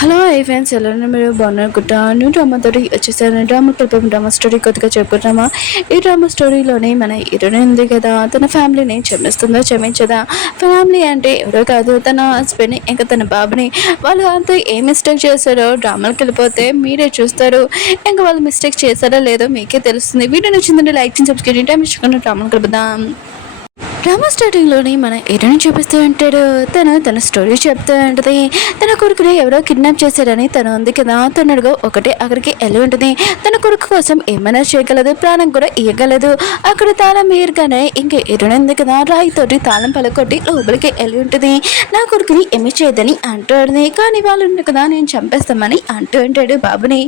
Hello I friends ఎలా ఉన్నారు మీరు బాగున్నారనుకుంటాను. డ్రామా తోటి వచ్చేసాను. డ్రామా క్లిప్ డ్రామా స్టోరీ కొద్దిగా చెప్పుకుంటామా. ఈ డ్రామా స్టోరీలోనే మన హీరోయిన్ ఉంది కదా, తన ఫ్యామిలీని క్షమిస్తుందో క్షమించదా. ఫ్యామిలీ అంటే ఎవరో కాదు, తన హస్బెండ్ ఇంకా తన బాబుని. వాళ్ళు అంతా ఏ మిస్టేక్ చేశారో డ్రామాలకు వెళ్ళిపోతే మీరే చూస్తారు. ఇంకా వాళ్ళు మిస్టేక్ చేశారో లేదో మీకే తెలుస్తుంది. వీడియో నచ్చిందంటే లైక్ చేసి సబ్స్క్రైబ్ చేయండి. మిస్టేక్ డ్రామాలు కలుపుదాం. డ్రామా స్టార్టింగ్లోని మన హీరోని చూపిస్తూ ఉంటాడు. తన స్టోరీ చెప్తూ ఉంటుంది. తన కొడుకుని ఎవరో కిడ్నాప్ చేశారని తను ఉంది కదా, తొందరగా ఒకటే అక్కడికి వెళ్ళి ఉంటుంది. తన కొడుకు కోసం ఏమైనా చేయగలదు, ప్రాణం కూడా ఇవ్వగలదు. అక్కడ తాళం వేయగానే ఇంక హీరోని ఉంది కదా, రాయితోటి తాళం పలకొట్టి లోపలికి వెళ్ళి ఉంటుంది. నా కొడుకుని ఏమి చేయదని అంటుంది. కానీ వాళ్ళు ఉంది కదా, నేను చంపేస్తామని అంటూ ఉంటాడు బాబుని.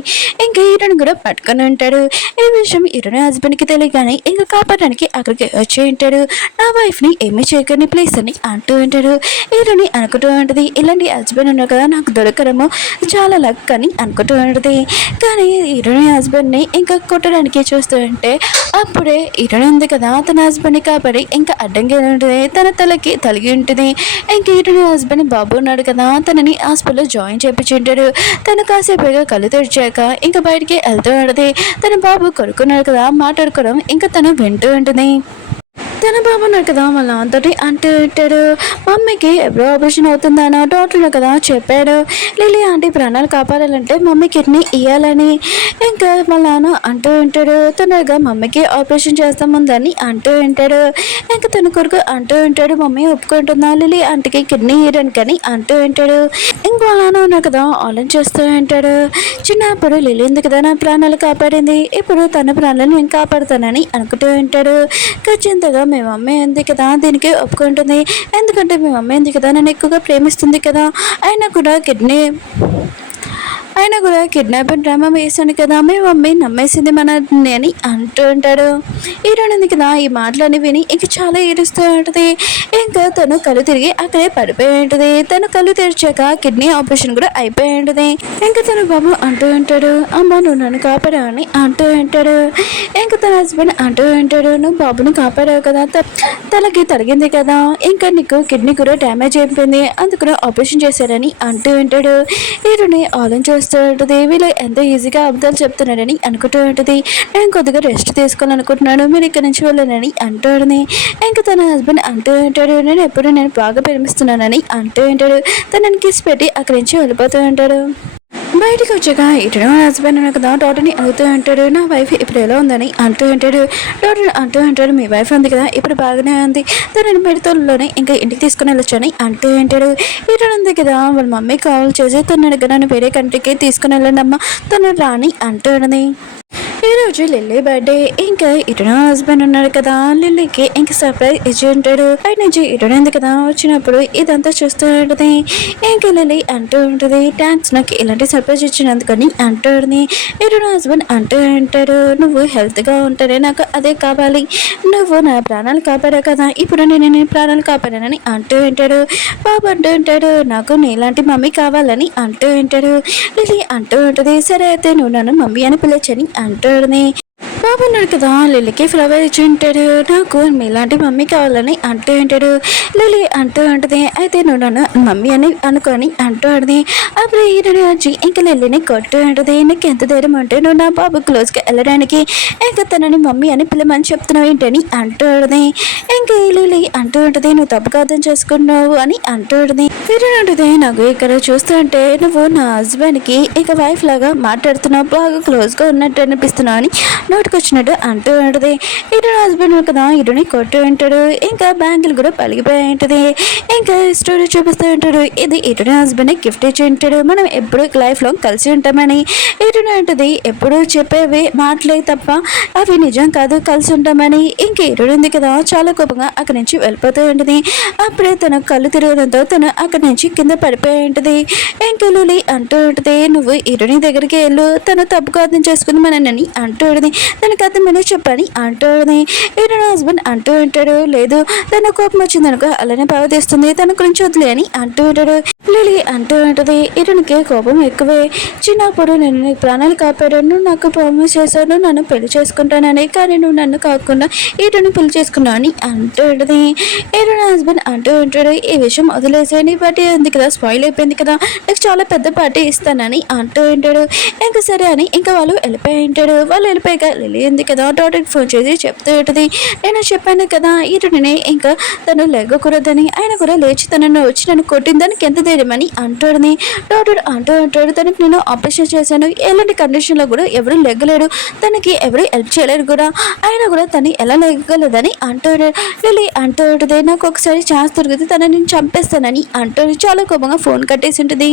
ఇంకా హీరోని కూడా పట్టుకొని ఉంటాడు. ఈ విషయం హీరోని హస్బెండ్కి తెలియగానే ఇంకా కాపాడడానికి అక్కడికి వచ్చి ఉంటాడు. నా వైఫ్ని ఏమీ చేయకండి ప్లీజ్ అని అంటూ ఉంటాడు. హీరోని అనుకుంటూ ఉంటుంది, ఇలాంటి హస్బెండ్ ఉన్నారు కదా నాకు దొరకడము చాలా లక్ అని అనుకుంటూ ఉంటుంది. కానీ హీరోని హస్బెండ్ని ఇంకా కొట్టడానికి చూస్తూ ఉంటే అప్పుడే హీరోని ఉంది కదా, తన హస్బెండ్ని కాపాడి ఇంకా అడ్డంగా ఉంటుంది. తన తలకి తలిగి ఉంటుంది. ఇంకా హీరోని హస్బెండ్ బాబు ఉన్నాడు కదా, తనని హాస్పిటల్లో జాయిన్ చేయించుంటాడు. తను కాసేపుగా కళ్ళు తెరిచాక ఇంకా బయటికి వెళ్తూ ఉంటుంది. తన బాబు కొడుకున్నాడు కదా, మాట్లాడుకోవడం ఇంకా తను వింటూ ఉంటుంది. తన బాబు ఉన్నాడు కదా, వాళ్ళ అంతటి అంటూ ఉంటాడు. మమ్మీకి ఎప్పుడో ఆపరేషన్ అవుతుందన్న డాక్టర్ కదా చెప్పాడు. లిలీ ఆంటీ ప్రాణాలు కాపాడాలంటే మమ్మీ కిడ్నీ ఇవ్వాలని. ఇంకా వాళ్ళ నాన్న అంటూ ఉంటాడు, తొందరగా మమ్మీకి ఆపరేషన్ చేస్తాముందని అంటూ ఉంటాడు. ఇంకా తన కొడుకు అంటూ ఉంటాడు, మమ్మీ ఒప్పుకుంటుందా లిలీ ఆంటీకి కిడ్నీ ఇవ్వడానికని అంటూ ఉంటాడు. ఇంక వాళ్ళ నాన్న ఉన్నాడు కదా, ఆలోచన చేస్తూ ఉంటాడు. చిన్నప్పుడు లిలీ ఉంది కదా నా ప్రాణాలు కాపాడింది, ఇప్పుడు తన ప్రాణాలను నేను కాపాడుతానని అనుకుంటూ ఉంటాడు. ఖచ్చితంగా మీ మమ్మీ ఉంది కదా దీనికి ఒప్పుకుంటుంది. ఎందుకంటే మీ మమ్మీ ఉంది కదా నన్ను ఎక్కువగా ప్రేమిస్తుంది కదా, అయినా కూడా కిడ్నాప్ డ్రామా వేసాను కదా, మీ మమ్మీ నమ్మేసింది మనని అని అంటూ ఉంటాడు. హీరోయిన్ ఉంది కదా ఈ మాటలని విని ఇంక చాలా ఏడుస్తూ ఉంటుంది. ఇంకా తను కళ్ళు తిరిగి అక్కడే పడిపోయి ఉంటుంది. తను కళ్ళు తెరిచాక కిడ్నీ ఆపరేషన్ కూడా అయిపోయి ఉంటుంది. ఇంకా తన బాబు అంటూ ఉంటాడు, అమ్మ నువ్వు నన్ను కాపాడావు అని అంటూ ఉంటాడు. ఇంకా తన హస్బెండ్ అంటూ ఉంటాడు, నువ్వు బాబుని కాపాడావు కదా, తలకి తరిగింది కదా, ఇంకా నీకు కిడ్నీ కూడా డ్యామేజ్ అయిపోయింది, అందుకు ఆపరేషన్ చేశారని అంటూ ఉంటాడు. హీరోని ఆలోచన ఉంటుంది, వీళ్ళు ఎంత ఈజీగా అబద్ధాలు చెప్తున్నాడని అనుకుంటూ ఉంటుంది. నేను కొద్దిగా రెస్ట్ తీసుకోవాలనుకుంటున్నాను, మీరు ఇక్కడ నుంచి వెళ్ళానని అంటాడని. ఇంకా తన హస్బెండ్ అంటూ ఉంటాడు, నేను బాగా ప్రేమిస్తున్నానని అంటూ ఉంటాడు. తనని కిస్ పెట్టి అక్కడి నుంచి వెళ్ళిపోతూ ఉంటాడు. బయటకు వచ్చాక ఇటు హస్బెండ్ ఉన్న కదా డాక్టర్ని అడుగుతూ ఉంటాడు, నా వైఫ్ ఇప్పుడు ఎలా ఉందని అంటూ ఉంటాడు. డాక్టర్ అంటూ ఉంటాడు, మీ వైఫ్ ఉంది కదా ఇప్పుడు బాగానే ఉంది, తనని మెడికల్లోనే ఇంకా ఇంటికి తీసుకుని వెళ్ళొచ్చని అంటూ ఉంటాడు. ఇటు ఉంది కదా వాళ్ళ మమ్మీ కాల్ చేసి తను అడగ నన్ను వేరే కంట్రీకి తీసుకుని వెళ్ళండి అమ్మ, తను రాని అంటాడని. ఈరోజు లిల్లీ బర్త్డే. ఇంకా ఇటున హస్బెండ్ ఉన్నాడు కదా, లిల్లీకి ఇంకా సర్ప్రైజ్ ఇచ్చి ఉంటాడు. బయట నుంచి ఇటున ఉంది కదా వచ్చినప్పుడు ఇదంతా చూస్తూ ఉంటుంది. ఇంకా లిల్లీ అంటూ ఉంటుంది, థ్యాంక్స్ నాకు ఇలాంటి సర్ప్రైజ్ ఇచ్చినందుకని అంటుంది. ఇటున హస్బెండ్ అంటూ ఉంటాడు, నువ్వు హెల్త్గా ఉంటానే నాకు అదే కావాలి, నువ్వు నా ప్రాణాలు కాపాడావు కదా, ఇప్పుడు నేను ప్రాణాలు కాపాడానని అంటూ ఉంటాడు. బాబు అంటూ ఉంటాడు, నాకు నీలాంటి మమ్మీ కావాలని అంటూ ఉంటాడు. లిల్లీ అంటూ ఉంటుంది, సరే అయితే నువ్వు నన్ను మమ్మీ అని పిలిచని అంటూ బాబు ఉన్నాడు కదా, లిల్లీకి ఫ్లవర్ ఇచ్చి ఉంటాడు, నాకు మీలాంటి మమ్మీ కావాలని అంటూ ఉంటాడు. లిల్లీ అంటూ ఉంటుంది, అయితే నువ్వు నన్ను మమ్మీ అని అనుకొని అంటూ ఉంటుంది. అప్పుడు హీరోని వచ్చి ఇంకా లిల్లీని కొట్టు ఉంటుంది, నీకు ఎంత ధైర్యం ఉంటే నువ్వు నా బాబు క్లోజ్గా వెళ్ళడానికి ఇంకా తనని మమ్మీ అని పిల్లమని చెప్తున్నావు ఏంటని అంటూ ఉంటుంది. ఇంకా లిల్లీ అంటూ ఉంటుంది, నువ్వు తప్పుగా అర్థం చేసుకున్నావు అని అంటూ ఉంటుంది. హీరోని ఉంటుంది, నాకు ఇక్కడ చూస్తూ ఉంటే నువ్వు నా హస్బెండ్కి ఇక వైఫ్ లాగా మాట్లాడుతున్నావు, బాగా క్లోజ్గా ఉన్నట్టు అనిపిస్తున్నావు అని నోటుకొచ్చినట్టు అంటూ ఉంటుంది. ఇటు హస్బెండ్ కదా ఇటుని కొట్టు ఉంటాడు. ఇంకా బ్యాంకులు కూడా పలిగిపోయి ఉంటుంది. ఇంకా స్టోరీ చూపిస్తూ ఉంటాడు, ఇది ఇటుని హస్బెండ్ గిఫ్ట్ ఇచ్చి ఉంటాడు, మనం ఎప్పుడు లైఫ్లో కలిసి ఉంటామని. ఇటుని ఉంటుంది, ఎప్పుడు చెప్పేవి మాటలే తప్ప అవి నిజం కాదు, కలిసి ఉంటామని. ఇంకా ఇటుడు ఉంది కదా చాలా కోపంగా అక్కడి నుంచి వెళ్ళిపోతూ ఉంటుంది. అప్పుడే తన కళ్ళు తిరగడంతో తను అక్కడి నుంచి కింద పడిపోయి ఉంటుంది. ఇంకా లిల్లీ అంటూ ఉంటుంది, నువ్వు ఇటుని దగ్గరికి వెళ్ళు, తను తప్పుగా అర్థం చేసుకుని మనని అంటూ ఉంటుంది, తనకు అర్థమని చెప్పని అంటూ ఉంటుంది. ఇటున హస్బెండ్ అంటూ ఉంటాడు, లేదు తన కోపం వచ్చిందనుకో అలానే ప్రవర్తిస్తుంది, తన గురించి వదిలే అని అంటూ ఉంటాడు. లిలీ అంటూ ఉంటుంది. ఇతనికి కోపం ఎక్కువే. చిన్నప్పుడు నేను నీ ప్రాణాలు కాపాడాను, నువ్వు నాకు ప్రామిస్ చేశాను నన్ను పెళ్లి చేసుకుంటానని, కానీ నువ్వు నన్ను కాకుండా ఇతను పెళ్లి చేసుకున్నావు అని అంటూ ఉంటుంది. ఇతను హస్బెండ్ అంటూ ఉంటాడు, ఈ విషయం వదిలేసేని పార్టీ ఉంది కదా, స్పాయిల్ అయిపోయింది కదా, నాకు చాలా పెద్ద పార్టీ ఇస్తానని అంటూ ఉంటాడు. ఇంకా సరే అని ఇంకా వాళ్ళు వెళ్ళిపోయి ఉంటాడు. వాళ్ళు వెళ్ళిపోయాక లిలీ ఉంది కదా డాక్టర్కి ఫోన్ చేసి చెప్తూ ఉంటుంది, నేను చెప్పాను కదా ఇతడిని ఇంకా తను లేగకూడదని, ఆయన కూడా లేచి తనను వచ్చి నన్ను కొట్టిందానికి ఎంత ధైర్యమని అంటాడని. డాక్టర్ అంటూ ఉంటాడు, తనకి నేను ఆపరేషన్ చేశాను, ఎలాంటి కండిషన్లో కూడా ఎవరు లెగ్గలేడు, తనకి ఎవరు హెల్ప్ చేయలేరు కూడా, ఆయన కూడా తను ఎలా లేగలదని అంటాడు. లిలీ అంటూ ఉంటుంది, నాకు ఒకసారి ఛాన్స్ దొరికితే తనని నేను చంపేస్తానని అంటాడు. చాలా కోపంగా ఫోన్ కట్టేసి ఉంటుంది.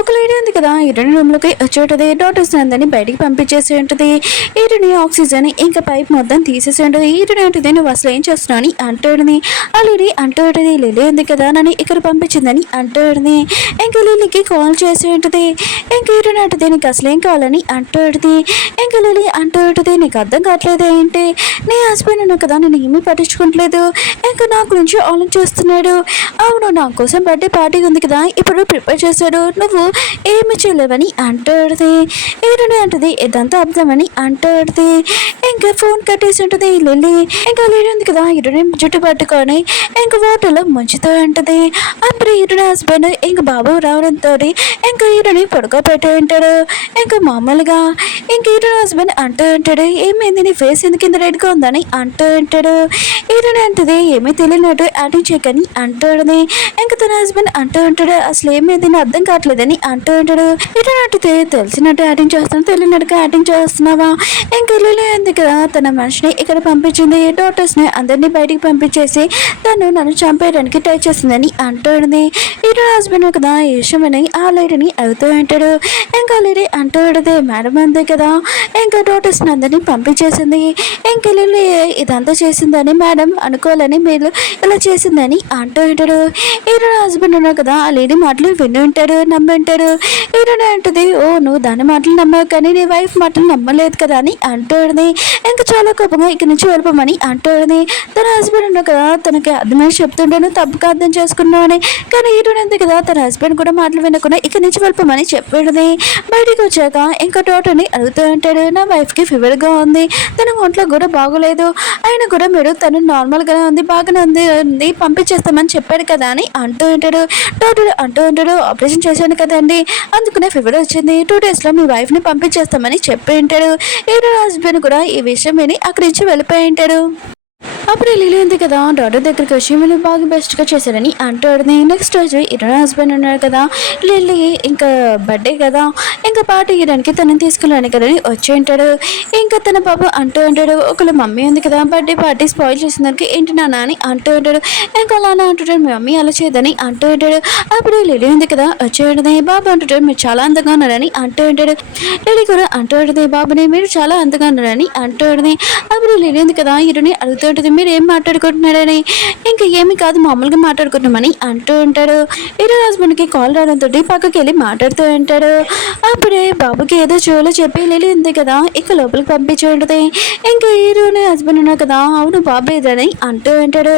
ఒక లేడీ ఉంది కదా ఇరుని రూమ్లోకి వచ్చి ఉంటుంది. డాక్టర్స్ అందరినీ బయటికి పంపించేసి ఉంటుంది. ఇరుని ఆక్సిజన్ ఇంకా పైప్ మొత్తం తీసేసి ఉంటుంది. ఇరుని అంటుంది, నువ్వు అసలు ఏం చేస్తున్నావు అని అంటాడుని. ఆ లేడీ అంటూ ఉంటుంది, లిలీ ఉంది కదా నన్ను ఇక్కడ పంపించిందని అంటాడుని. ఇంకా లిలీకి కాల్ చేసి ఉంటుంది. ఇంకా ఇరుని అంటుంది, నీకు అసలు ఏం కావాలని అంటాడుది. ఇంకా లిలీ అంటూ ఉంటుంది, నీకు అర్థం కావట్లేదు ఏంటి, నీ హస్బెండ్ నువ్వు కదా నేను ఏమీ పట్టించుకోవట్లేదు, ఇంకా నా గురించి ఆలోచిస్తున్నాడు. అవును, నా కోసం బర్త్డే పార్టీ ఉంది కదా ఇప్పుడు ప్రిపేర్ చేశాడు, నువ్వు ఏమి చేయలేవని అంటాడుది. ఇరుని అంటుంది, ఇదంతా అర్థమని అంటాడుది. ఇంకా ఫోన్ కట్టేసి ఉంటుంది లిల్లీ. ఇంకా లిల్లీ ఉంది కదా ఇరుని జుట్టు పట్టుకొని ఇంకా వాటర్లో ముంచుతూ ఉంటుంది. అప్పుడు ఇరుని హస్బెండ్ ఇంకా బాబు రావడంతో ఇంకా ఇరుని పడుకోబెట్టి ఉంటాడు. ఇంకా మామూలుగా ఇంక ఇరుని హస్బెండ్ అంటూ ఉంటాడు, ఏమైంది నీ ఫేస్ ఎందుకు ఇంత రెడ్గా ఉందని అంటూ ఉంటాడు. ఇరుని అంటుంది, ఏమీ తెలియనట్టు యాక్టింగ్ చేయకని అంటాడుని. ఇంకా తన హస్బెండ్ అంటూ ఉంటాడు, అసలు ఏమైంది నేను అర్థం కావట్లేదని అంటూ ఉంటాడు. ఇరుని అంటుంది, తెలిసినట్టు యాక్టింగ్ చేస్తున్నావు, తెలియనట్టుగా యాక్టింగ్ చేస్తున్నావా, ఇంకా లిల్లీ ఉంది కదా తన మనిషిని ఇక్కడ పంపించింది, డాక్టర్స్ని అందరినీ బయటికి పంపించేసి తను నన్ను చంపేయడానికి ట్రై చేస్తుందని అంటాడుని. ఇరుని హస్బెండ్ కదా ఈ విషయమని ఆ లేడీని అడుగుతూ ఉంటాడు. ఇంకా లేడీ అంటూ ఉంటుంది, మేడం అంతే కదా ఇంకా డాక్టర్స్ని అందరినీ పంపించేసింది, ఇంకా లిల్లీ ఇదంతా చేసిందని మేడం అనుకోవాలని మీరు ఇలా చేసిందని అంటూ ఉంటాడు. ఇరుని హస్బెండ్ ఉన్నాడు కదా ఆ లేడీ మాటలు విని ఉంటాడు, నమ్మి ఉంటాడు. ఇరుని అంటుంది, ఓ నువ్వు దాని మాటలు నమ్మావు కానీ నీ వైఫ్ మాటలు నమ్మలేదు కదా అని అంటాడుని. ఇంకా చాలా కోపంగా ఇక్కడి నుంచి వెళ్ళిపోమని అంటాడుని. తన హస్బెండ్ ఉన్నాడు కదా తనకి అర్థమై చెప్తుంటాను, తప్పుగా అర్థం చేసుకున్నావు అని, కానీ ఇరుని ఉంది కదా తన హస్బెండ్ కూడా మాటలు వినకుండా ఇక్కడి నుంచి వెళ్ళిపోమని చెప్పాడుని. బయటికి వచ్చాక ఇంకా డాక్టర్ని అడుగుతూ ఉంటాడు, నా వైఫ్కి ఫీవర్గా ఉంది, తన ఒంట్లో కూడా బాగోలేదు, అయినా కూడా మీరు తను నార్మల్గానే ఉంది, బాగానే ఉంది పంపించేస్తామని చెప్పాడు కదా అని అంటూ ఉంటాడు. డాక్టర్ అంటూ ఉంటాడు, ఆపరేషన్ చేశాను కదండి అందుకునే ఫీవర్ వచ్చింది, 2 డేస్లో మీ వైఫ్ని పంపించేస్తామని చెప్పి ఉంటాడు. ఈరోజు హస్బెండ్ కూడా ఈ విషయం విని అక్కడి నుంచి వెళ్ళిపోయి ఉంటాడు. అప్పుడు లిలీ ఉంది కదా డాక్టర్ దగ్గరికి వచ్చి మీరు బాగా బెస్ట్గా చేశారని అంటాడుని. నెక్స్ట్ రోజు ఇరుని హస్బెండ్ ఉన్నాడు కదా లిల్లీ ఇంకా బర్త్డే కదా ఇంకా పార్టీ ఇవ్వడానికి తనని తీసుకెళ్ళడానికి కదా వచ్చి ఉంటాడు. ఇంకా తన బాబు అంటూ ఉంటాడు, ఒకళ్ళ మమ్మీ ఉంది కదా బర్త్డే పార్టీ స్పాయిల్ చేసినందుకు ఏంటి నాన్న అని అంటూ ఉంటాడు. ఇంకా అలా అంటుంటాడు, మీ మమ్మీ అలా చేయదని అంటూ ఉంటాడు. అప్పుడు లిలీ ఉంది కదా వచ్చి ఉంటుంది, బాబు అంటుంటాడు మీరు చాలా అందంగా ఉన్నారని అంటూ ఉంటాడు. లిలీ కూడా అంటూ ఉంటుంది, బాబుని మీరు చాలా అందంగా ఉన్నారని అంటూ ఉంటుంది. అప్పుడు లిలీ ఉంది కదా ఇరుని అడుగుతూ ఉంటుంది, మీరు ఏం మాట్లాడుకుంటున్నాడని. ఇంకా ఏమి కాదు మామూలుగా మాట్లాడుకుంటున్నామని అంటూ ఉంటాడు. ఇరు హస్బెండ్కి కాల్ రావడంతో పక్కకి వెళ్ళి మాట్లాడుతూ ఉంటాడు. అప్పుడే బాబుకి ఏదో చెవులో చెప్పి లిలీ ఉంది కదా ఇక లోపలికి పంపించి ఉంటుంది. ఇంకా హీరోని హస్బెండ్ ఉన్నా కదా అవును బాబు ఏదని అంటూ ఉంటాడు.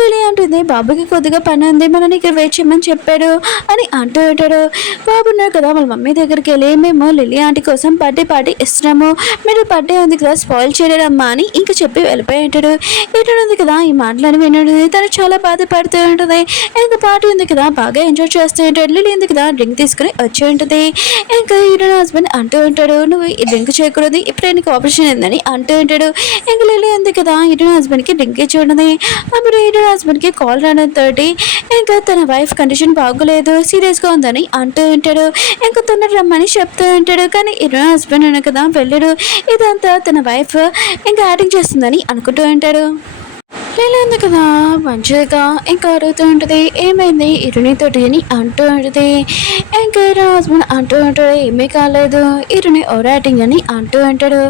లిలీ అంటుంది, బాబుకి కొద్దిగా పని ఉంది మనని ఇక్కడ వెయిట్ చేయమని చెప్పాడు అని అంటూ ఉంటాడు. బాబు ఉన్నారు కదా వాళ్ళ మమ్మీ దగ్గరికి వెళ్ళి మేము లిలీ ఆంటీ కోసం బర్త్డే పార్టీ ఇస్తున్నాము, మీరు బర్త్డే ఉంది కదా స్పాయిల్ చేయడమ్మా అని ఇంకా చెప్పి వెళ్ళిపోయి ఉంటాడు. ఇటు ఉంది కదా ఈ మాటలని వినుంటుంది, తను చాలా బాధపడుతూ ఉంటుంది. ఇంకా పార్టీ ఉంది కదా బాగా ఎంజాయ్ చేస్తూ ఉంటాడు. లిలీ ఉంది కదా డ్రింక్ తీసుకుని వచ్చి ఉంటుంది. ఇంకా హీరో హస్బెండ్ అంటూ ఉంటాడు, నువ్వు ఈ డ్రింక్ చేయకూడదు ఇప్పుడు నీకు ఆపరేషన్ అయిందని అంటూ ఉంటాడు. ఇంకా లిలీ ఉంది కదా హీరో హస్బెండ్కి డ్రింక్ ఇచ్చి ఉంటుంది. అప్పుడు హీరో హస్బెండ్కి కాల్ రావడంతో ఇంకా తన వైఫ్ కండిషన్ బాగోలేదు సీరియస్గా ఉందని అంటూ ఉంటాడు. ఇంకా తొందర రమ్మని చెప్తూ ఉంటాడు. కానీ హీరో హస్బెండ్ అన్న కదా వెళ్ళాడు. ఇదంతా తన వైఫ్ ఇంకా యాక్టింగ్ చేస్తుందని అనుకుంటూ ఉంటాడు. లేలేదు కదా మంచిగా ఇంకా అడుగుతూ ఉంటుంది, ఏమైంది ఇరునితోటి అని అంటూ ఉంటుంది. ఇంకా ఇరు హస్బెండ్ అంటూ ఉంటాడు, ఏమీ కాలేదు ఇరుని ఓవరాటింగ్ అని అంటూ ఉంటాడు.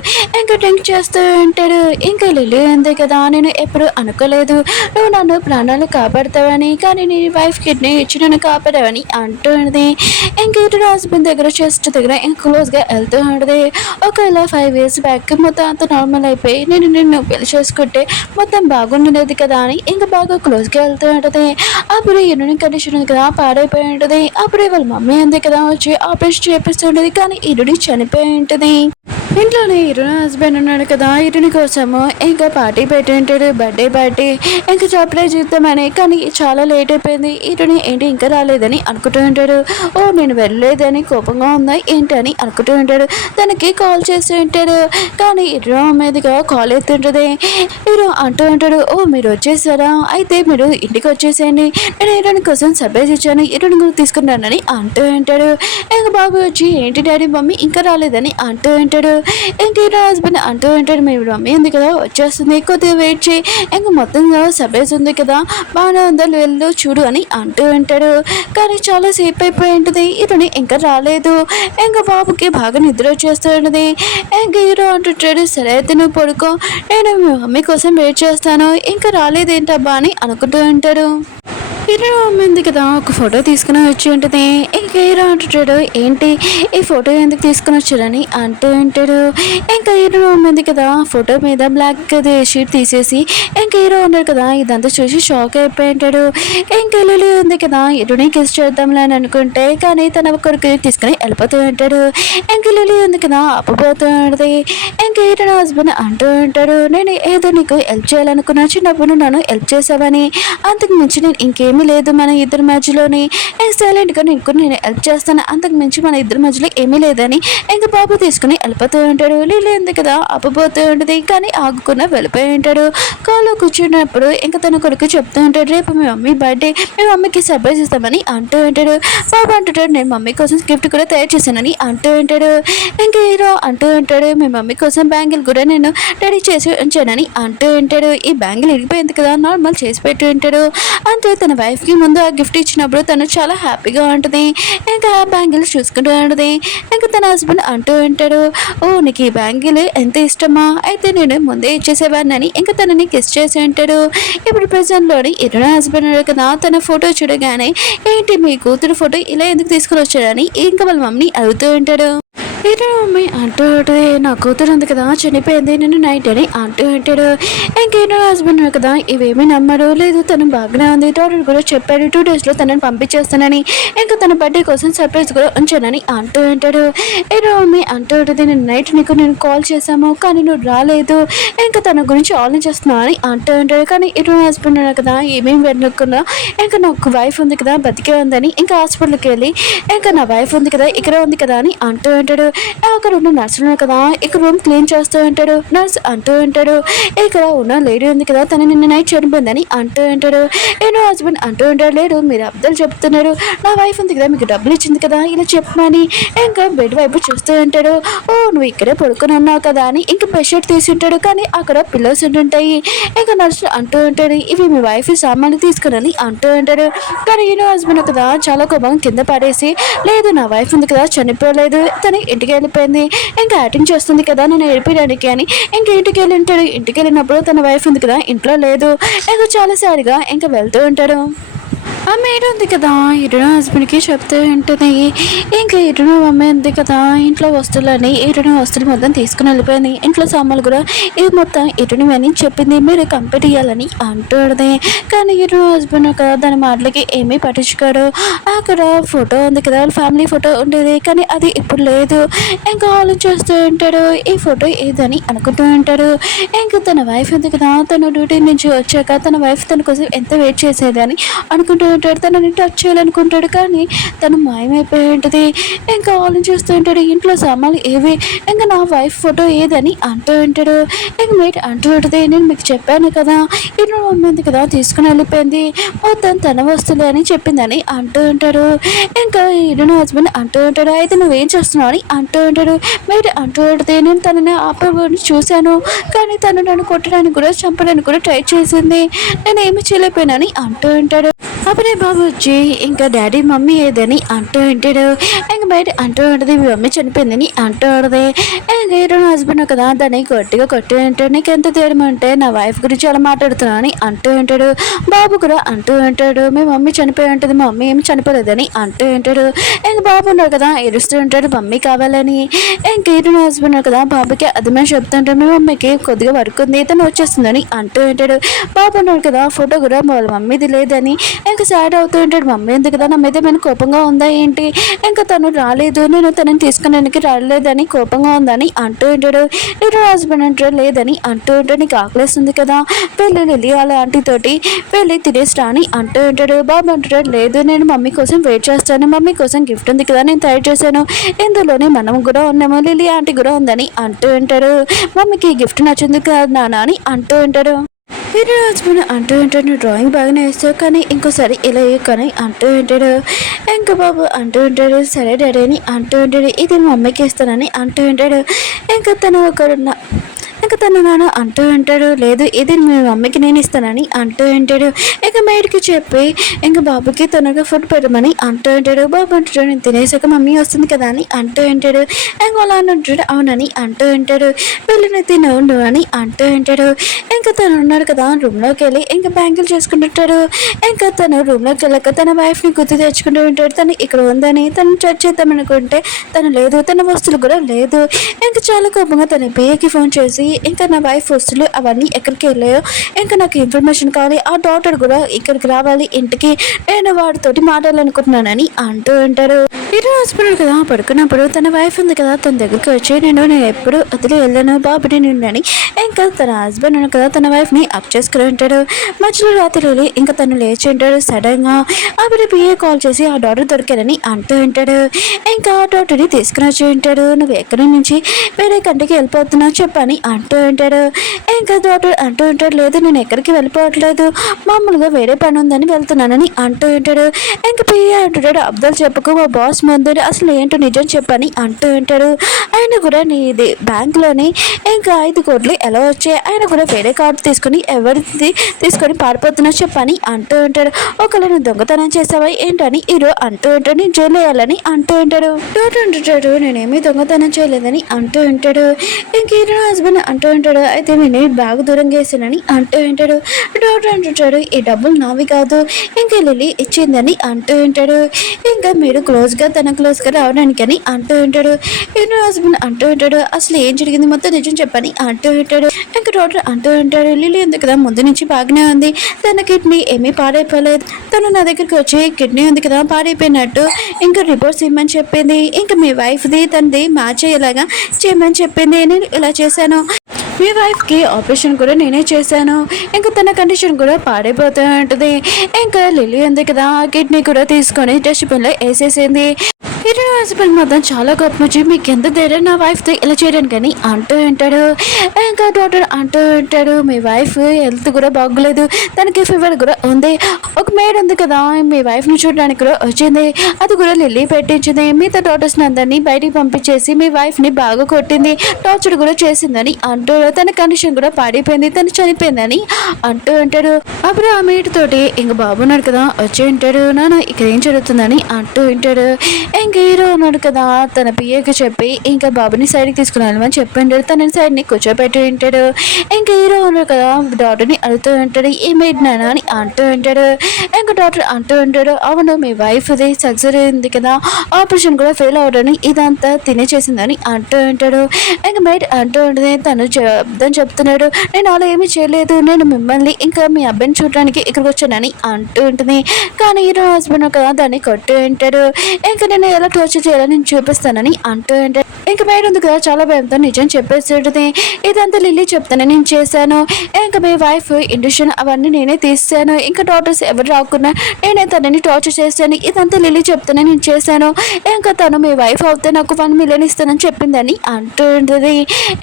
ఇంకా డ్రింక్ చేస్తూ ఉంటాడు. ఇంకా లిల్లీ ఉంది కదా నేను ఎప్పుడు అనుకోలేదు నువ్వు నన్ను ప్రాణాలు కాపాడుతావని, కానీ నీ వైఫ్ కిడ్నీ ఇచ్చి నన్ను కాపాడావని అంటూ ఉంటుంది. ఇంకా ఇరు హస్బెండ్ దగ్గర చెస్ట్ దగ్గర ఇంకా క్లోజ్గా వెళ్తూ ఉంటుంది. ఒకవేళ 5 years బ్యాక్ మొత్తం అంత నార్మల్ అయిపోయి నేను నిన్ను పెళ్లి చేసుకుంటే మొత్తం బాగు బాగుండేది కదా అని ఇంకా బాగా క్లోజ్గా వెళ్తూ ఉంటుంది. అప్పుడు ఇరుని కండిషన్ ఉంది కదా పాడైపోయి ఉంటుంది. అప్పుడే వాళ్ళ మమ్మీ అంతే కదా వచ్చి ఆపరేషన్ చేపిస్తుంటది. కానీ ఇరుని చనిపోయి ఉంటుంది. ఇంట్లోనే ఇరుని హస్బెండ్ ఉన్నాడు కదా, ఇరుని కోసము ఇంకా పార్టీ పెట్టి ఉంటాడు, బర్త్డే పార్టీ. ఇంకా సర్ప్రైజ్ ఇద్దామని, కానీ చాలా లేట్ అయిపోయింది. ఇరుని ఏంటి ఇంకా రాలేదని అనుకుంటూ ఉంటాడు. ఓ నేను వెళ్ళలేదని కోపంగా ఉందా ఏంటి అని అనుకుంటూ ఉంటాడు. తనకి కాల్ చేస్తూ ఉంటాడు. కానీ ఇరు మీదుగా కాల్ ఎత్తుంటుంది. ఇరు అంటూ ఉంటాడు, ఓ మీరు వచ్చేసారా, అయితే మీరు ఇంటికి వచ్చేసేయండి, నేను ఇరుని కోసం సర్ప్రైజ్ ఇచ్చాను, ఇరుని కూడా తీసుకున్నానని అంటూ ఉంటాడు. ఇంకా బాబు వచ్చి ఏంటి డాడీ మమ్మీ ఇంకా రాలేదని అంటూ ఉంటాడు. ఇంక హస్బెండ్ అంటూ ఉంటాడు, మీ మమ్మీ ఉంది కదా వచ్చేస్తుంది, కొద్దిగా వెయిట్ చేయి, ఇంక మొత్తం సర్ప్రైజ్ ఉంది కదా బాగానే ఉందో వెళ్ళు చూడు అని అంటూ ఉంటాడు. కానీ చాలా సేపు అయిపోయి ఉంటుంది. ఇరుని ఇంకా రాలేదు. ఇంకా బాబుకి బాగా నిద్ర వచ్చేస్తూ ఉంటుంది. ఇంక హీరో అంటుంటాడు, సరే అయితే నువ్వు పడుకో, నేను మీ మమ్మీ కోసం వెయిట్ చేస్తాను, ఇంకా రాలేదేంటబ్బా అని అనుకుంటూ ఉంటాడు. హీరో ఉంది కదా ఒక ఫోటో తీసుకుని వచ్చి ఉంటుంది. ఇంకా హీరో అంటుంటాడు, ఏంటి ఈ ఫోటో ఎందుకు తీసుకుని వచ్చాడని అంటూ ఉంటాడు. ఇంకా హీరో ఉంది కదా ఫోటో మీద బ్లాక్ షీట్ తీసేసి ఇంకా హీరో ఉన్నాడు కదా ఇదంతా చూసి షాక్ అయిపోయి ఉంటాడు. ఇంకా లిలీ ఉంది కదా హీరోని కిస్ చేద్దాంలే అని అనుకుంటే కానీ తన కొడుకు తీసుకుని వెళ్ళిపోతూ ఉంటాడు. ఇంకా లిలీ ఉంది కదా అప్పపోతూ ఉంటుంది. ఇంకా హీరో హస్బెండ్ అంటూ ఉంటాడు, నేను ఏదో నీకు హెల్ప్ చేయాలనుకున్నా, చిన్నప్పుడు నన్ను హెల్ప్ చేసావని, అంతకు మించి నేను ఇంకేమీ లేదు మన ఇద్దరి మధ్యలోని, సైలెంట్గా నేను హెల్ప్ చేస్తాను, అంతకు మించి మన ఇద్దరి మధ్యలో ఏమీ లేదని ఇంకా బాబు తీసుకుని వెళ్ళిపోతూ ఉంటాడు. లీలు ఉంది కదా అప్పపోతూ ఉంటుంది. కానీ ఆగుకున్న వెళ్ళిపోయి ఉంటాడు. కాల్లో కూర్చున్నప్పుడు ఇంకా తన కొడుకు చెప్తూ ఉంటాడు, రేపు మీ మమ్మీ బర్త్డే, మీ మమ్మీకి సర్ప్రైజ్ ఇస్తామని అంటూ ఉంటాడు. బాబు అంటుంటాడు, నేను మమ్మీ కోసం గిఫ్ట్ కూడా తయారు చేశానని అంటూ ఉంటాడు. ఇంకా హీరో అంటూ ఉంటాడు, మీ మమ్మీ కోసం బ్యాంగిల్ కూడా నేను రెడీ చేసి ఉంచానని అంటూ ఉంటాడు. ఈ బ్యాంగిల్ ఇరిగిపోయింది కదా నార్మల్ చేసి పెట్టి ఉంటాడు. అంటే తన వైఫ్కి ముందు ఆ గిఫ్ట్ ఇచ్చినప్పుడు తను చాలా హ్యాపీగా ఉంటుంది. ఇంకా ఆ బ్యాంగిల్ చూసుకుంటూ ఉంటుంది. ఇంకా తన హస్బెండ్ అంటూ ఉంటాడు, ఓ నీకు ఈ బ్యాంగిల్ ఎంత ఇష్టమా, అయితే నేను ముందే ఇచ్చేసేవాడిని ఇంకా తనని కిస్ చేసి ఉంటాడు. ఇప్పుడు ప్రెజెంట్లోని ఇరుణ హస్బెండ్ కదా తన ఫోటో చూడగానే, ఏంటి మీ కూతురు ఫోటో ఇలా ఎందుకు తీసుకుని వచ్చాడని ఇంకా వాళ్ళ మమ్మీని అడుగుతూ ఉంటాడు. ఇరు మమ్మీ అంటూ ఉంటుంది, నా కూతురు ఉంది కదా చనిపోయింది నేను నైట్ అని అంటూ ఉంటాడు. ఇంకేనో హస్బెండ్ కదా ఇవేమీ నమ్మడు, లేదు తను బాగానే ఉంది, డాక్టర్ కూడా చెప్పాడు 2 daysలో తనని పంపించేస్తానని, ఇంకా తన బర్త్డే కోసం సర్ప్రైజ్ కూడా ఉంచానని అంటూ ఉంటాడు. ఇరు మమ్మీ అంటూ ఉంటుంది, నైట్ నేను కాల్ చేశాము కానీ నువ్వు రాలేదు, ఇంకా తన గురించి ఆలోచిస్తున్నావు అని అంటూ ఉంటాడు. కానీ ఇరు హస్బెండ్ కదా ఏమేమి వెళ్ళకుండా ఇంకా నాకు వైఫ్ ఉంది కదా బతికే ఉందని ఇంకా హాస్పిటల్కి వెళ్ళి ఇంకా నా వైఫ్ ఉంది కదా ఇక్కడ ఉంది కదా అని అంటూ ఉంటాడు. అక్కడ ఉన్న నర్సులు కదా ఇక్కడ రూమ్ క్లీన్ చేస్తూ ఉంటాడు. నర్స్ అంటూ ఉంటాడు, ఇక్కడ ఉన్న లేడీ ఉంది కదా తను నిన్న నైట్ చనిపోయిందని అంటూ ఉంటాడు. నేను హస్బెండ్ అంటూ ఉంటాడు, లేడు మీరు అబ్బాయిలు చెప్తున్నారు, నా వైఫ్ ఉంది కదా మీకు డబ్బులు ఇచ్చింది కదా ఇలా చెప్పమని ఇంకా బెడ్ వైపు చూస్తూ ఉంటాడు. ఓ నువ్వు ఇక్కడే పడుకొని ఉన్నావు కదా అని ఇంకా బెడ్షీట్ తీసి ఉంటాడు. కానీ అక్కడ పిల్లోస్ ఉంటుంటాయి. ఇంకా నర్సులు అంటూ ఉంటాడు, ఇవి మీ వైఫ్ సామాన్లు తీసుకుని అంటూ ఉంటాడు. కానీ ఈయన హస్బెండ్ కదా చాలా కోపం కింద పడేసి, లేదు నా వైఫ్ ఉంది కదా చనిపోలేదు, తను ఇంటికి వెళ్ళిపోయింది, ఇంకా యాక్టింగ్ చేస్తుంది కదా నన్ను వెళ్ళిపోయడానికి అని ఇంకా ఇంటికి వెళ్ళి ఉంటాడు. ఇంటికి వెళ్ళినప్పుడు తన వైఫ్ ఉంది కదా ఇంట్లో లేదు. ఇంకా చాలా సారిగా ఇంకా వెళ్తూ ఉంటాడు. ఆ మేడ ఉంది కదా ఇరుణ హస్బెండ్కి చెప్తూ ఉంటుంది. ఇంకా ఇరుణ మమ్మీ ఉంది కదా ఇంట్లో వస్తువులని ఇరుణ వస్తువులు మొత్తం తీసుకుని వెళ్ళిపోయింది, ఇంట్లో సామాన్లు కూడా ఇది మొత్తం ఇరుణమని చెప్పింది, మీరు కంప్లీట్ ఇవ్వాలని అంటుంది. కానీ ఇరుణ హస్బెండ్ కదా దాని మాటలకి ఏమీ పట్టించుకోడు. అక్కడ ఫోటో ఉంది కదా ఫ్యామిలీ ఫోటో ఉండేది కానీ అది ఇప్పుడు లేదు. ఇంకా ఆలోచిస్తూ ఉంటాడు, ఈ ఫోటో ఏదని అనుకుంటూ ఉంటాడు. ఇంకా తన వైఫ్ ఉంది కదా తన డ్యూటీ నుంచి వచ్చాక తన వైఫ్ తన కోసం ఎంత వెయిట్ చేసేదని అనుకుంటూ ఉంటాడు. తనని టచ్ చేయాలనుకుంటాడు కానీ తను మాయమైపోయి ఉంటుంది. ఇంకా ఆలోచిస్తూ ఉంటాడు, ఇంట్లో సామాన్లు ఏవి, ఇంకా నా వైఫ్ ఫోటో ఏదని అంటూ ఉంటాడు. ఇంకా మేట్ అంటూ ఉంటుంది, నేను మీకు చెప్పాను కదా ఇరు మమ్మీ కదా తీసుకుని వెళ్ళిపోయింది, మొత్తం తన వస్తువులే అని చెప్పిందని అంటూ ఉంటాడు. ఇంకా ఇరును హస్బెండ్ అంటూ ఉంటాడు, అయితే నువ్వేం చేస్తున్నావు అని అంటూ ఉంటాడు. మేట్ అంటూ ఉంటుంది, నేను తనని ఆపని చూశాను కానీ తను నన్ను కొట్టడానికి కూడా చంపడానికి కూడా ట్రై చేసింది, నేను ఏమి చేయలేకపోయినా అని అంటూ ఉంటాడు. అప్పుడే బాబు వచ్చి ఇంకా డాడీ మమ్మీ ఏదని అంటూ ఉంటాడు. ఇంక బయట అంటూ ఉంటుంది మీ మమ్మీ చనిపోయిందని అంటూ ఉంటుంది. ఇంక హీరో హస్బెండ్ కదా దాన్ని గట్టిగా కొట్టి ఉంటాడు. నీకు ఎంత తేడం అంటే నా వైఫ్ గురించి అలా మాట్లాడుతున్నా అని అంటూ ఉంటాడు. బాబు కూడా అంటూ ఉంటాడు మీ మమ్మీ చనిపోయి ఉంటుంది మా మమ్మీ ఏమి చనిపోలేదని అంటూ ఉంటాడు. ఇంక బాబు ఉన్నాడు కదా ఏడుస్తూ ఉంటాడు మమ్మీ కావాలని. ఇంక హీరో హస్బెండ్ కదా బాబుకి అదమే చెప్తుంటాడు మీ మమ్మీకి కొద్దిగా వర్క్ ఉంది తను వచ్చేస్తుందని అంటూ ఉంటాడు. బాబు ఉన్నాడు కదా ఫోటో కూడా వాళ్ళ మమ్మీది లేదని ఇంకా సాడ్ అవుతూ ఉంటాడు. మమ్మీ ఎందుకు కదా నా మీద ఏమైనా కోపంగా ఉందా ఏంటి, ఇంకా తను రాలేదు నేను తనని తీసుకునేందుకు రాలేదని కోపంగా ఉందని అంటూ ఉంటాడు. హీరో హస్బెండ్ అంటాడు లేదని అంటూ ఉంటాడు. నీకు ఆకలేస్తుంది కదా వెళ్ళి వాళ్ళ ఆంటీ తోటి వెళ్ళి తినేస్తా అని అంటూ ఉంటాడు. బాబు అంటాడు లేదు నేను మమ్మీ కోసం వెయిట్ చేస్తాను, మమ్మీ కోసం గిఫ్ట్ ఉంది కదా నేను తయారు చేశాను, ఇందులోనే మనం కూడా ఉన్నాము లిల్లీ ఆంటీ కూడా ఉందని అంటూ ఉంటాడు. మమ్మీకి గిఫ్ట్ నచ్చింది కదా నాన్న అని అంటూ ఉంటాడు. హీరో హస్బెండ్ అంటూ ఉంటాడు నువ్వు డ్రాయింగ్ బాగానే వేస్తావు కానీ ఇంకోసారి ఇలా కానీ అంటూ ఉంటాడు. ఇంకా బాబు అంటూ ఉంటాడు సరే డాడీ అని అంటూ ఉంటాడు. ఇది మా అమ్మకి ఇస్తానని అంటూ ఉంటాడు. ఇంకా తను ఇంకా తను నాన్న అంటూ ఉంటాడు లేదు ఇది మీ మమ్మీకి నేను ఇస్తానని అంటూ ఉంటాడు. ఇక మేడికి చెప్పి ఇంకా బాబుకి తొందరగా ఫుడ్ పెట్టమని అంటూ ఉంటాడు. బాబు అంటాడు నేను తినేసాక మమ్మీ వస్తుంది కదా అని అంటూ ఉంటాడు. ఇంకా అలా అంటాడు అవునని అంటూ ఉంటాడు. వెళ్ళిన తినవు అని అంటూ ఉంటాడు. ఇంకా తను ఉన్నాడు కదా రూమ్లోకి వెళ్ళి ఇంకా బ్యాంకులు చేసుకుంటుంటాడు. ఇంకా తను రూమ్లోకి వెళ్ళాక తన వైఫ్ని గుర్తు తెచ్చుకుంటూ ఉంటాడు. తను ఇక్కడ ఉందని తను చర్చ చేద్దామనుకుంటే తను లేదు, తన వస్తువులు కూడా లేదు. ఇంకా చాలా కోపంగా తన పిఏకి ఫోన్ చేసి ఇంకా నా వైఫ్ వస్తువులు అవన్నీ ఎక్కడికి వెళ్ళాయో ఇంకా నాకు ఇన్ఫర్మేషన్ కావాలి, ఆ డాక్టర్ కూడా ఇక్కడికి రావాలి ఇంటికి, నేను వాడితోటి మాట్లాడాలనుకుంటున్నానని అంటూ ఉంటారు. హీరో హస్బెండ్ కదా పడుకున్నప్పుడు తన వైఫ్ ఉంది కదా తన దగ్గరికి వచ్చి నేను ఎప్పుడు వదిలి వెళ్ళాను బాబుని నిన్నని ఇంకా తన హస్బెండ్ ఉంది కదా తన వైఫ్ని అప్ చేసుకుని ఉంటాడు. మధ్యలో రాత్రి ఇంకా తను లేచి ఉంటాడు. సడన్గా అప్పుడు పిఏ కాల్ చేసి ఆ డాక్టర్ దొరికారని అంటూ ఉంటాడు. ఇంకా ఆ డాక్టర్ని తీసుకుని వచ్చి ఉంటాడు. నువ్వు ఎక్కడి నుంచి వేరే కంటికి వెళ్ళిపోతున్నావు చెప్పని అంటూ ఉంటాడు. ఇంకా డాక్టర్ అంటూ ఉంటాడు లేదు నేను ఎక్కడికి వెళ్ళిపోవట్లేదు మామూలుగా వేరే పని ఉందని వెళ్తున్నానని అంటూ ఉంటాడు. ఇంకా పిఏ అంటాడు అబ్దుల్ చెప్పుకో మా బాస్ ముందు అసలు ఏంటో నిజం చెప్పని అంటూ ఉంటాడు. ఆయన కూడా నీది బ్యాంకులోని ఇంకా 5 కోట్లు ఎలా వచ్చాయి, ఆయన కూడా వేరే కార్డు తీసుకుని ఎవరిది తీసుకొని పారిపోతున్నా చెప్పని అంటూ ఉంటాడు. ఒకవేళ నువ్వు దొంగతనం చేసావా ఏంటని హీరో అంటూ ఉంటాడు. నేను జైలు వేయాలని అంటూ ఉంటాడు. డాక్టర్ అంటుంటాడు నేనేమీ దొంగతనం చేయలేదని అంటూ ఉంటాడు. ఇంక హీరో హస్బెండ్ అంటూ ఉంటాడు అయితే నేను బ్యాగ్ దూరంగా వేసానని అంటూ ఉంటాడు. డాక్టర్ అంటుంటాడు ఈ డబ్బులు నావి కాదు ఇంకా లిల్లీ ఇచ్చిందని అంటూ ఉంటాడు. ఇంకా మీరు తన క్లోజ్గా రావడానికని అంటూ ఉంటాడు. హీరో హస్బెండ్ అంటూ ఉంటాడు అసలు ఏం జరిగింది మొత్తం నిజం చెప్పని అంటూ ఉంటాడు. ఇంకా డాక్టర్ అంటూ ఉంటాడు లిల్లీ ఎందుకు కదా ముందు నుంచి బాగానే ఉంది, తన కిడ్నీ ఏమీ పాడైపోలేదు, తను నా దగ్గరికి వచ్చి కిడ్నీ ఉంది కదా పాడైపోయినట్టు ఇంకా రిపోర్ట్స్ ఇవ్వమని చెప్పింది, ఇంకా మీ వైఫ్ది తనది మ్యాచ్ అయ్యేలాగా చేయమని చెప్పింది, నేను ఇలా చేశాను, మీ వైఫ్కి ఆపరేషన్ కూడా నేనే చేశాను, ఇంకా తన కండిషన్ కూడా పాడైపోతూ ఉంటుంది, ఇంకా లిల్లీ ఉంది కదా కిడ్నీ కూడా తీసుకొని డస్ట్బిన్లో వేసేసింది. హీరో హస్బెండ్ మాత్రం చాలా కోపం వచ్చి మీకు ఎంత ధైర్యం నా వైఫ్తో ఇలా చేయడానికి అని అంటూ ఉంటాడు. ఇంకా డాక్టర్ అంటూ ఉంటాడు మీ వైఫ్ హెల్త్ కూడా బాగోలేదు, తనకి ఫీవర్ కూడా ఉంది, ఒక మేడ్ ఉంది కదా మీ వైఫ్ని చూడడానికి కూడా వచ్చింది, అది కూడా లిల్లీ పెట్టించింది, మిగతా డాక్టర్స్ని అందరినీ బయటికి పంపించేసి మీ వైఫ్ని బాగా కొట్టింది, టార్చర్ కూడా చేసిందని అంటూ తన కండిషన్ కూడా పాడైపోయింది, తను చనిపోయిందని అంటూ ఉంటాడు. అప్పుడు ఆ మేడ్ తోటి ఇంక బాబు ఉన్నాడు కదా వచ్చి ఉంటాడు నాన్న ఇక్కడ ఏం జరుగుతుందని అంటూ ఉంటాడు. ఇంకా హీరో ఉన్నాడు కదా తన పిఏకి చెప్పి ఇంకా బాబుని సైడ్కి తీసుకుని వెళ్ళమని చెప్పింటాడు, తన సైడ్ని కూర్చోబెట్టి ఉంటాడు. ఇంకా హీరో ఉన్నాడు కదా డాక్టర్ని అడుగుతూ ఉంటాడు ఏమైంది నాన్న అని అంటూ ఉంటాడు. ఇంకా డాక్టర్ అంటూ ఉంటాడు అవును మీ వైఫ్ది సర్జరీ ఉంది కదా ఆపరేషన్ కూడా ఫెయిల్ అవ్వడని ఇదంతా తినేచేసిందని అంటూ ఉంటాడు. ఇంకా మేడ్ అంటూ ఉంటుంది తను చెప్తున్నాడు నేను అలా ఏమీ చేయలేదు, నేను మిమ్మల్ని ఇంకా మీ అబ్బాయిని చూడడానికి ఇక్కడికి వచ్చానని అంటూ ఉంటుంది. కానీ హీరో హస్బెండ్ కదా దాన్ని కొట్టు ఉంటాడు. ఇంకా నేను ఎలా టార్చర్ చేయాలని నేను చూపిస్తానని అంటూ ఉంటాడు. ఇంకా మేడ్ ఉంది కదా చాలా భయంతో నిజం చెప్పేస్తుంది, ఇదంతా లిల్లీ చెప్తానే నేను చేశాను, ఇంకా మీ వైఫ్ ఇంజెక్షన్ అవన్నీ నేనే తీసాను, ఇంకా డాక్టర్స్ ఎవరు రాకుండా నేనే తనని టార్చర్ చేశాను, ఇదంతా లిల్లీ చెప్తానే నేను చేశాను, ఇంకా తను మీ వైఫ్ అవుతే నాకు 1 మిలియన్ ఇస్తానని చెప్పిందని అంటూ ఉంటుంది.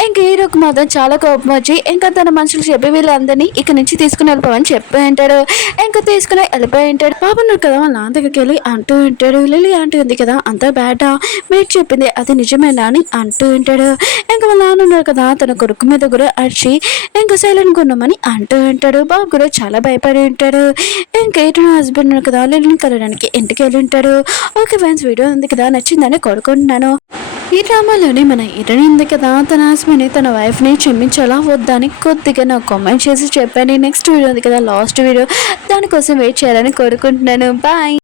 ఇంకా హీరోకి మాత్రం చాలా కోపం వచ్చి ఇంకా తన మనుషులు చెప్పి వీళ్ళందరినీ ఇక్కడ నుంచి తీసుకుని వెళ్ళిపోవని చెప్పి ఉంటాడు. ఇంకా తీసుకుని వెళ్ళిపోయి ఉంటాడు. బాబున్నారు కదా వాళ్ళ నాన్న దగ్గరికి వెళ్ళి అంటూ ఉంటాడు లిల్లీ ఆంటీ ఉంది కదా అంతా బ్యాడా మీరు చెప్పింది అది నిజమేనా అని అని అంటూ ఉంటాడు. ఇంకా వాళ్ళ నాన్న ఉన్నారు కదా, తన కొడుకు మీద కూడా అరిచి ఇంకా సైలెంట్గా ఉన్నామని అంటూ ఉంటాడు. బాబు కూడా చాలా భయపడి ఉంటాడు. ఇంకా ఇటు హస్బెండ్ ఉన్నారు కదా, లిల్లీని కలవడానికి ఇంటికి వెళ్ళి ఉంటాడు. ఓకే ఫ్రెండ్స్, వీడియో ఉంది కదా, నచ్చిందని కోరుకుంటున్నాను. ఈ డ్రామాలోని మన హీరోయిన్ ఉంది కదా, తన హస్బెండ్ని తన వైఫ్ని క్షమించాలా వద్దా అని కొద్దిగా నాకు కామెంట్ చేసి చెప్పండి. నెక్స్ట్ వీడియో ఉంది కదా, లాస్ట్ వీడియో, దానికోసం వెయిట్ చేయాలని కోరుకుంటున్నాను. బాయ్.